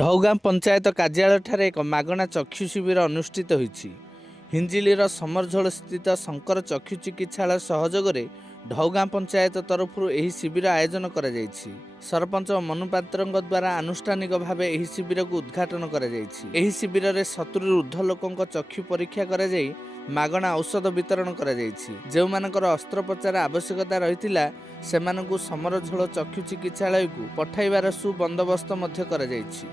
ଢଉଗାଁ ପଞ୍ଚାୟତ କାର୍ଯ୍ୟାଳୟଠାରେ ଏକ ମାଗଣା ଚକ୍ଷୁ ଶିବିର ଅନୁଷ୍ଠିତ ହୋଇଛି। ହିଞ୍ଜିଳିର ସମରଝୋଳ ସ୍ଥିତ ଶଙ୍କର ଚକ୍ଷୁ ଚିକିତ୍ସାଳୟ ସହଯୋଗରେ ଢଉଗାଁ ପଞ୍ଚାୟତ ତରଫରୁ ଏହି ଶିବିର ଆୟୋଜନ କରାଯାଇଛି। ସରପଞ୍ଚ ମନୁ ପାତ୍ରଙ୍କ ଦ୍ୱାରା ଆନୁଷ୍ଠାନିକ ଭାବେ ଏହି ଶିବିରକୁ ଉଦ୍ଘାଟନ କରାଯାଇଛି। ଏହି ଶିବିରରେ 70ରୁ ଊର୍ଦ୍ଧ୍ୱ ଲୋକଙ୍କ ଚକ୍ଷୁ ପରୀକ୍ଷା କରାଯାଇ ମାଗଣା ଔଷଧ ବିତରଣ କରାଯାଇଛି। ଯେଉଁମାନଙ୍କର ଅସ୍ତ୍ରୋପଚାର ଆବଶ୍ୟକତା ରହିଥିଲା ସେମାନଙ୍କୁ ସମରଝୋଳ ଚକ୍ଷୁ ଚିକିତ୍ସାଳୟକୁ ପଠାଇବାର ସୁବନ୍ଦୋବସ୍ତ ମଧ୍ୟ କରାଯାଇଛି।